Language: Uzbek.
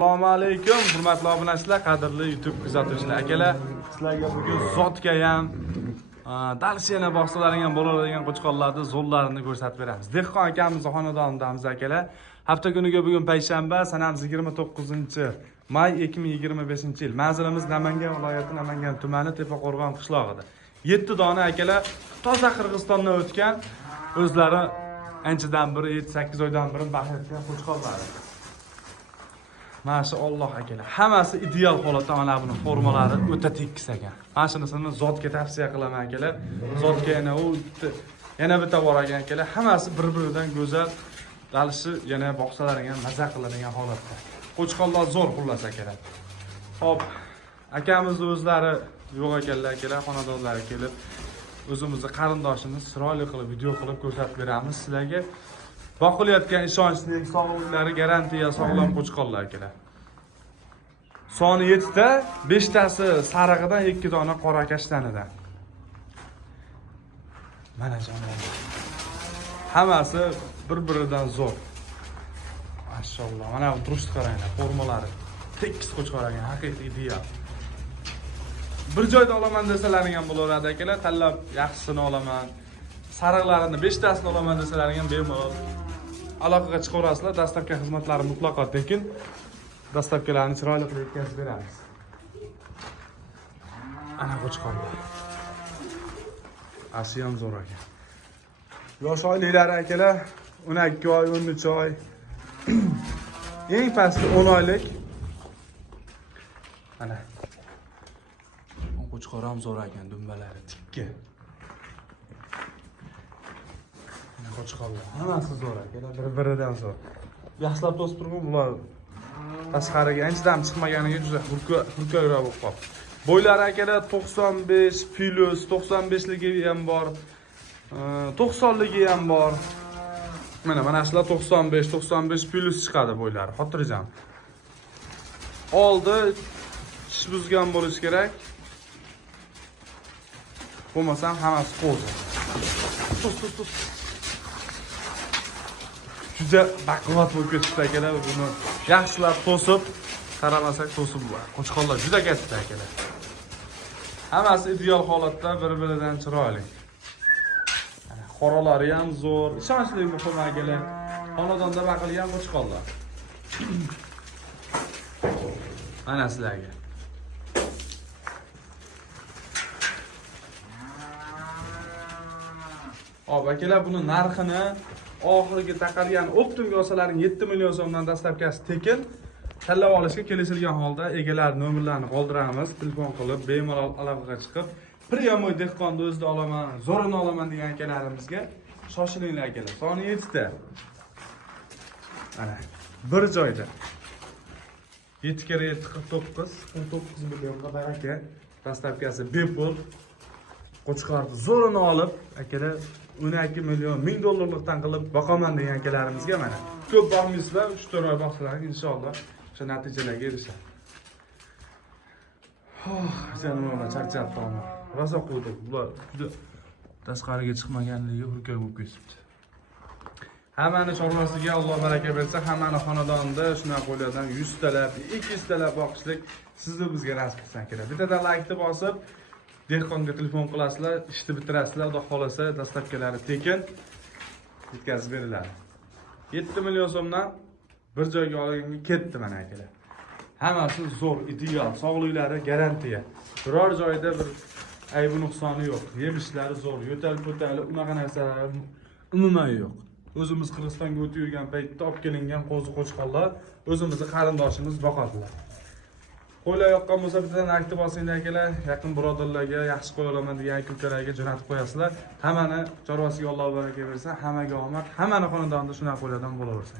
Assalomu alaykum, hurmatli obunachilar, qadrli YouTube kuzatuvchilar akalar. Sizlarga bugun zotga ham, dalshana boqsalaring ham bo'ladigan qo'chqonlarning zo'llarini ko'rsatib beramiz. Dehqon akamizning xonadonidamiz akalar. Hafta kuniga bugun payshanba, sanamiz 29-may 2025-yil. Manzilimiz Namangan viloyati, Namangan tumani, Tepaqo'rg'on qishlog'ida. 7 dona akalar toza Qirg'izistondan o'tgan, o'zlari anchadan beri 7-8 oydan beri baxtga qo'chqonlar. Maşallah akalar. Hammasi ideal holatda mana buni formalari o'ta tekis ekan. Mana shunisini zotga tavsiya qilaman akalar. Zotga yana bitta bor ekan akalar. Hammasi bir-biridan go'zal, dalishi yana boqsalaring ham maza qiladigan holatda. Qo'chqonlar zo'r xullas akalar. Xo'p, akamizning o'zlari yo'q ekanlar akalar, xonadonlari kelib o'zimizni qarindoshimiz chiroyli qilib video qilib ko'rsatib beramiz sizlarga. Boqilayotgan ishonchli, sog'liqlari garantiya sog'lom qo'chqonlar akalar. Soni 7 ta, 5 tasi sarig'idan, 2 dona qora kashtanidan. Mana jonlar. Hammasi bir-biridan zo'r. Mashallah. Mana bu turishni qaranglar, formalari tekis qo'chqon ekan, haqiqiy ideal. Bir joyda olaman desalaring ham bo'laveradi akalar, tanlab yaxshisini olaman. Sariqlarini 5 tasini olaman desalaring ham bemalol aloqaga chiqaverasizlar. Dastlabki xizmatlari mutlaqo tekin. Dastlabkilarni chiroyli qilib yetkazib beramiz. Ana qo'chqonlar. Asi ham zo'r ekan. Yosh oyliklari akalar 12 oy, 13 oy. Eng pasti 10 oylik. Ana. Qo'chqor ham zo'r ekan, dumbalari tikka. Qo'chqonlar hammasi zo'r akalar, bir-biridan zo'r. Yaxshilab to'sib turgan bular tashqariga anchadan chiqmaganiga juda hurkakroq bo'lib qoldi. Bo'ylari akalar 95 plus, 95ligi ham bor, 90ligi ham bor. Mana shular 95 plus chiqadi bo'ylari, xotirjam. Oldi tish buzgan bo'lish kerak. Bo'lmasam hammasi qo'zi. Tus. Juda baquvvat bo'lib ketibdi akalar, buni yaxshilab to'sib, qaramasak to'sib bo'ladi. Qo'chqonlar juda katta akalar. Hammasi ideal holatda, bir-biridan chiroyli. Qoralari ham zo'r, ishonchli muhim akalar. Xonadonda baqilgan qo'chqonlar. Mana sizlarga. Hop akalar, buni narxini oxirgi taqalgan optimga olsalaring 7 million so'mdan dastlabkasi tekin. Tanlab olishga kelishilgan holda egalar nomerlarini qoldiramiz. Telefon qilib bemalol aloqaga chiqib, pryamoy dehqonni o'zida olaman, zo'rini olaman degan akalarimizga shoshilinglar akalar. Soni 7 ta. Mana bir joyda 7 kere 7 49 millionga baraka. Dastlabkasi bepul. Qo'chqorni zo'rini olib akalar 12 million $1000 qilib boqaman degan akalarimizga mana. Ko'p boqmaysizlar, 3-4 oy boqsalaring inshaalloh o'sha natijalarga erishadi. Janob charchab qoldim. Rosa qo'ydik. Bular juda tashqariga chiqmaganligi hurkak bo'lib ketibdi. Hammani chorvasiga Alloh baraka bersa, hammani xonadonida shunaqa qo'ylardan 100 talab, 200 talab boqishlik sizni bizga nasib qilsin kerak. Bittadan like bosib dehqonga telefon qilasizlar, ishni bitirasizlar, xudo xolasa dastlabkilari tekin yetkazib beriladi. 7 million so'mdan bir joyga olganga ketdi mana akalar. Hammasi zo'r, ideal, sog'liqlari garantiya. Biror joyda bir aybi nuqsoni yo'q. Yemishlari zo'r, yo'tal-po'tali unaqa narsalar umuman yo'q. O'zimiz Qirg'izistonga o'tib yurgan paytda olib kelingan qo'zi-qo'chqonlar o'zimizning qarindoshimiz boqadilar. Qo'ylar yoqqan bo'lsa bittadan aktiv olsanglar akalar, yaqin birodarlarga yaxshi qo'y olaman degan aka-ukalarga jo'natib qo'yasizlar. Hammani chorvasiga Alloh baraka bersin, hammaga omad, hammani xonadonida shunaqa qo'ylardan bo'laversin.